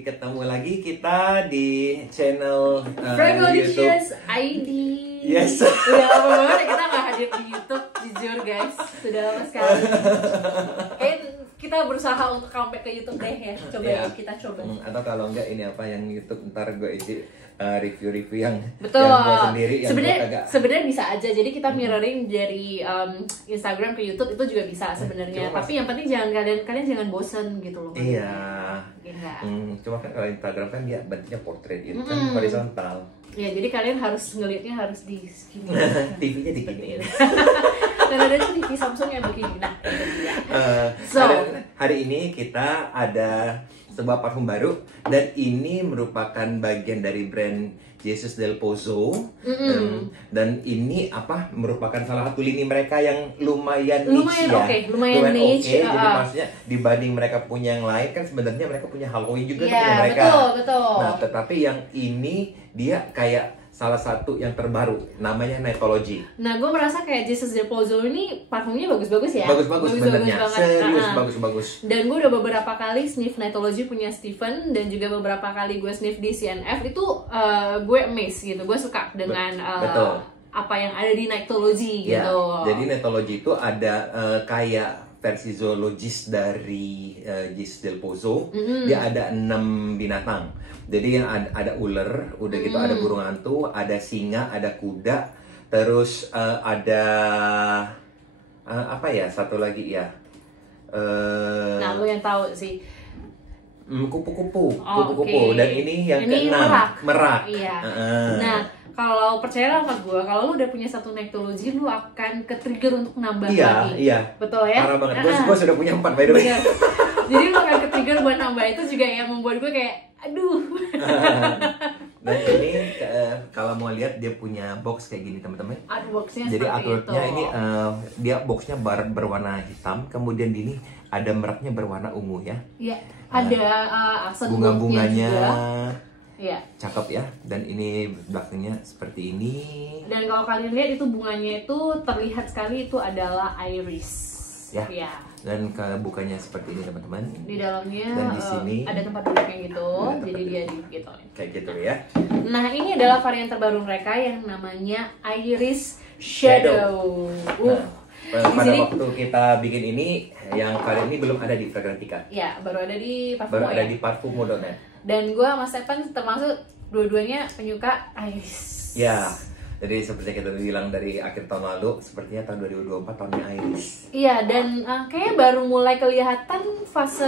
ketemu lagi kita di channel YouTube ID. Yes. Udah lama banget ya kita nggak hadir di YouTube, jujur guys. Sudah lama sekali. Kita berusaha untuk comeback ke YouTube deh ya. Coba ya, kita coba. Atau kalau enggak ini apa yang YouTube ntar gue isi review-review yang betul. Yang gue sendiri. Sebenarnya bisa aja. Jadi kita mirroring dari Instagram ke YouTube itu juga bisa sebenarnya. Tapi yang penting jangan kalian jangan bosen gitu loh. Iya. Iya. Cuma kan kalau Instagram kan dia bentuknya portrait gitu kan horizontal. Ya jadi kalian harus ngelihatnya harus di sini. TV-nya diginiin. Dan ada TV Samsung yang begini. Nah, itu dia. Hari ini kita ada sebuah parfum baru dan ini merupakan bagian dari brand Jesus Del Pozo. Dan ini merupakan salah satu lini mereka yang lumayan niche ya. Lumayan niche. Jadi maksudnya dibanding mereka punya yang lain kan sebenarnya mereka punya Halloween juga punya mereka. Betul. Nah, tetapi yang ini dia kayak salah satu yang terbaru, namanya Nightology. Nah, gue merasa kayak Jesus Del Pozo ini parfumnya bagus-bagus ya. Bagus-bagus benernya, serius bagus-bagus. Dan gue udah beberapa kali sniff Nightology punya Steven dan juga beberapa kali gue sniff di CNF itu gue amazed gitu, gue suka dengan apa yang ada di Nightology gitu. Jadi Nightology itu ada kayak versi zoologis dari Jesus Del Pozo. Dia ada 6 binatang. Jadi yang ada ular, udah gitu ada burung hantu, ada singa, ada kuda, terus ada satu lagi ya. Nah, lu yang tahu sih. Kupu-kupu. Dan ini yang keenam, merak. Iya. Nah, kalau percaya sama gue, kalau lu udah punya satu Nightology, lu akan ke-trigger untuk nambah lagi. Iya. Betul ya? Parah banget. Gue sudah punya 4 by the way. Jadi lu akan ke-trigger buat nambah itu juga yang membuat gue kayak aduh. Dan ini kalau mau lihat dia punya box kayak gini teman-teman. Jadi artworknya ini dia boxnya berwarna hitam, kemudian ini ada mereknya berwarna ungu ya. Iya. Ada aksen bunga-bunganya. Iya. Cakep ya. Dan ini belakangnya seperti ini. Dan kalau kalian lihat itu bunganya itu terlihat sekali itu adalah iris. Ya. Dan bukanya seperti ini teman-teman. Di dalamnya dan di sini ada tempat duduknya gitu. Jadi dia gitu. Kayak gitu ya. Nah, ini adalah varian terbaru mereka yang namanya Iris Shadow. Pada waktu kita bikin ini, yang kali ini belum ada di Fragrantica. Ya, baru ada di Parfumo. Baru ada di Parfumo.net. Dan gue sama Stefan termasuk dua-duanya penyuka Iris. Ya. Jadi seperti kita bilang dari akhir tahun lalu, sepertinya tahun 2024 tahunnya Iris. Iya, dan kayaknya baru mulai kelihatan fase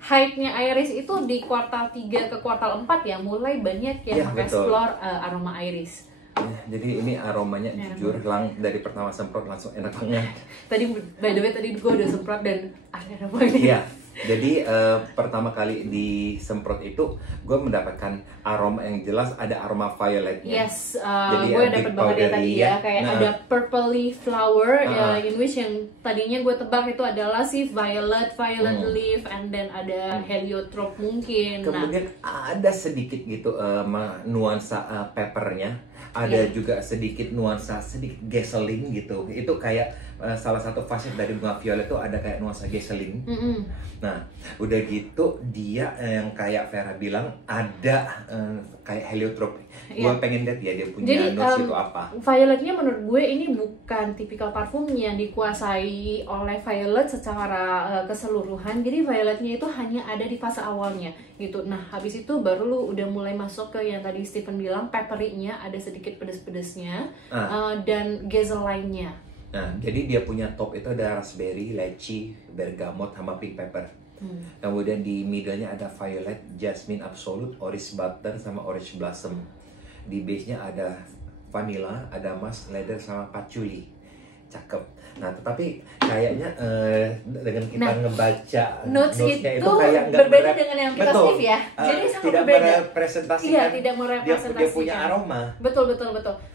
hype-nya Iris itu di kuartal 3 ke kuartal 4 ya. Mulai banyak yang mengeksplor aroma Iris. Ya, jadi ini aromanya jujur dari pertama semprot langsung enak banget. Tadi by the way tadi gue udah semprot dan ada apa ini? Iya. Jadi pertama kali disemprot itu gue mendapatkan aroma yang jelas, ada aroma violetnya. Yes, gue dapet banget ya tadi ya, kayak ada purpley flower in which yang tadinya gue tebak itu adalah si violet leaf, and then ada heliotrope mungkin. Kemudian ada sedikit gitu nuansa peppernya, ada juga sedikit nuansa gasoline gitu. Itu kayak salah satu facet dari bunga violet itu ada kayak nuansa gasoline. Nah, udah gitu dia yang kayak Vera bilang ada kayak heliotrope. Gue pengen lihat ya dia punya notes itu apa. Violetnya menurut gue ini bukan tipikal parfum yang dikuasai oleh violet secara keseluruhan. Jadi violetnya itu hanya ada di fase awalnya gitu. Nah, habis itu baru lu udah mulai masuk ke yang tadi Stephen bilang peppery-nya, ada sedikit pedes-pedesnya dan gasoline-nya. Nah, jadi dia punya top itu ada raspberry, lychee, bergamot, sama pink pepper. Kemudian di middle-nya ada violet, jasmine absolute, orange butter, sama orange blossom. Di base-nya ada vanilla, ada musk, leather, sama patchouli. Cakep. Nah, tetapi kayaknya dengan kita ngebaca notes-nya itu kayak berbeda dengan yang kita sniff ya. Jadi sangat tidak berbeda. Merepresentasikan tidak merepresentasikan. Dia punya aroma. Betul.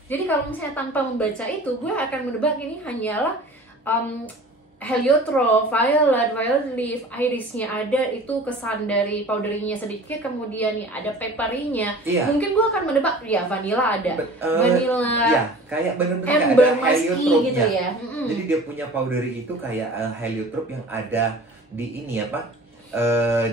Jadi kalau misalnya tanpa membaca itu, gue akan menebak ini hanyalah heliotrope, violet leaf, irisnya ada, itu kesan dari powderinya sedikit, kemudian ya ada peppery-nya. Mungkin gue akan menebak ya vanilla ada. Vanilla. Ya, kayak bener-bener ada heliotrope gitu ya. Jadi dia punya powdery itu kayak heliotrope yang ada di ini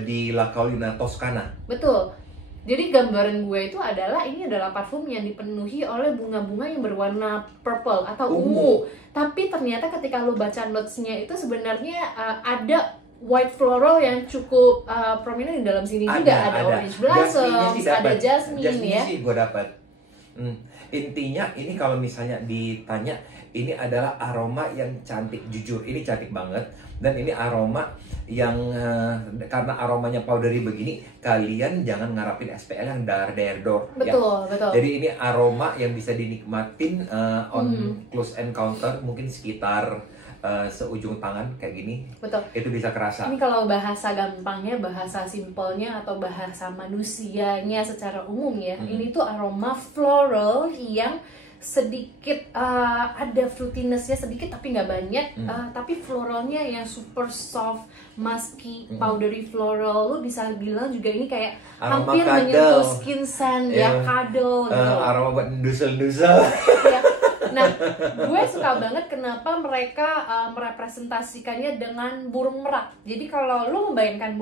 di La Collina Toscana. Betul. Jadi gambaran gue itu adalah ini adalah parfum yang dipenuhi oleh bunga-bunga yang berwarna purple atau ungu. Tapi ternyata ketika lu baca notes-nya itu sebenarnya ada white floral yang cukup prominent di dalam sini juga. Ada orange blossoms, ada jasmine ya. Sih gue dapat. Intinya ini kalau misalnya ditanya, ini adalah aroma yang cantik, jujur ini cantik banget. Dan ini aroma yang karena aromanya powdery begini, kalian jangan ngarapin SPL yang dar-der-dor. Betul, ya. betul. Jadi ini aroma yang bisa dinikmatin on close encounter, mungkin sekitar seujung tangan kayak gini. Betul. Itu bisa kerasa. Ini kalau bahasa gampangnya, bahasa simpelnya atau bahasa manusianya secara umum ya. Ini tuh aroma floral yang sedikit ada fruitinessnya sedikit tapi nggak banyak, tapi floralnya yang super soft, musky, powdery floral. Lu bisa bilang juga ini kayak aroma hampir kadal. menyentuh skin scent ya, kadal gitu. Aroma buat ndusel-ndusel. Ya. Nah, gue suka banget kenapa mereka merepresentasikannya dengan burung merak. Jadi kalau lu membayangkan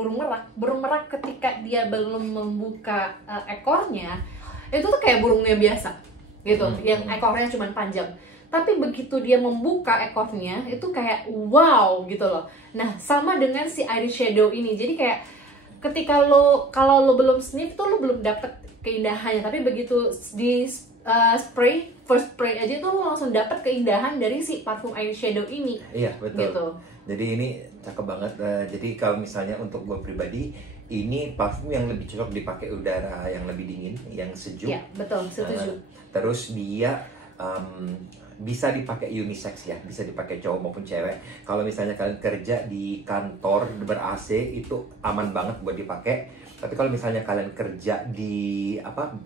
burung merak ketika dia belum membuka ekornya, itu tuh kayak burungnya biasa gitu, yang ekornya cuma panjang. Tapi begitu dia membuka ekornya, itu kayak wow gitu loh. Nah, sama dengan si Irish Shadow ini. Jadi kayak ketika kalau lo belum sniff tuh lo belum dapet keindahannya, tapi begitu di first spray aja tuh lo langsung dapet keindahan dari si parfum Irish Shadow ini. Iya, betul. Gitu. Jadi ini cakep banget. Jadi kalau misalnya untuk gue pribadi, ini parfum yang lebih cocok dipakai udara yang lebih dingin, yang sejuk. Iya, betul, setuju. Terus dia bisa dipakai unisex ya, bisa dipakai cowok maupun cewek. Kalau misalnya kalian kerja di kantor ber-AC itu aman banget buat dipakai. Tapi kalau misalnya kalian kerja di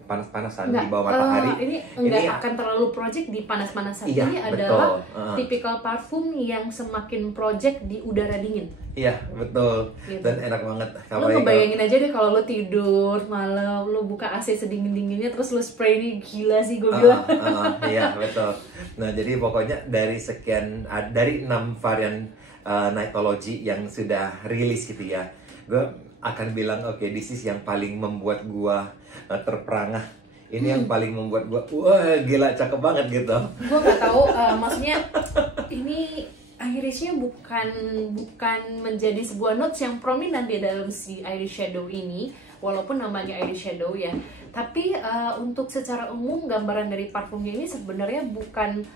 panas-panasan di bawah matahari, ini enggak akan terlalu project di panas-panasan. Iya, ini adalah tipikal parfum yang semakin project di udara dingin. Iya, betul. Gitu. Dan enak banget. Lu ngebayangin aja deh kalau lu tidur malam, lu buka AC sedingin-dinginnya terus lu spray, ini gila sih gue bilang. Iya, betul. Nah, jadi pokoknya dari 6 varian Nightology yang sudah rilis gitu ya, gue akan bilang oke, this is yang paling membuat gua terperangah. Ini yang paling membuat gua wah gila cakep banget gitu. Gua nggak tahu, maksudnya ini Irishnya bukan menjadi sebuah notes yang prominent di dalam si Irish Shadow ini, walaupun namanya Irish Shadow ya. Tapi untuk secara umum gambaran dari parfumnya ini sebenarnya bukan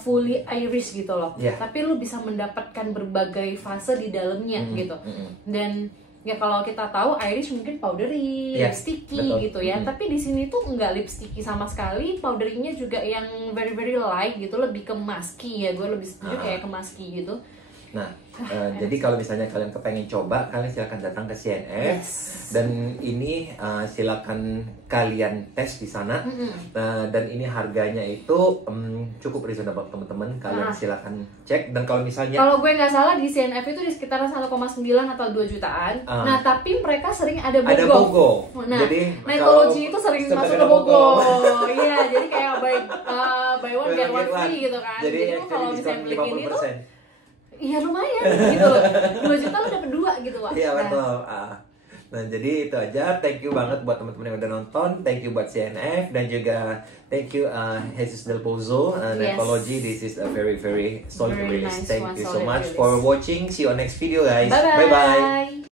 fully Irish gitu loh. Yeah. Tapi lu bisa mendapatkan berbagai fase di dalamnya gitu. Dan ya kalau kita tahu Irish mungkin powdery, lipsticky gitu ya. Tapi di sini tuh nggak lipsticky sama sekali, powderynya juga yang very light gitu, lebih ke musky ya. Gue lebih setuju kayak ke musky gitu. Nah, jadi kalau misalnya kalian kepengen coba, kalian silakan datang ke CNF dan ini silakan kalian tes di sana. Dan ini harganya itu cukup reasonable teman-teman. Kalian silakan cek. Dan kalau misalnya gue nggak salah di CNF itu di sekitaran 1,9 atau 2 jutaan. Nah, tapi mereka sering ada BOGO. Ada BOGO. Nah, jadi Nightology itu sering masuk ke BOGO. Iya, jadi kayak buy one get one free gitu kan. Jadi kalau misalnya beli ini tuh iya lumayan gitu loh, 2 juta lo dapet 2 gitu Wak. Iya betul. Nah jadi itu aja, thank you banget buat teman-teman yang udah nonton, thank you buat CNF dan juga thank you Jesus Del Pozo, Nightology. This is a very solid release. Thank you so much for watching. See you on next video guys. Bye bye.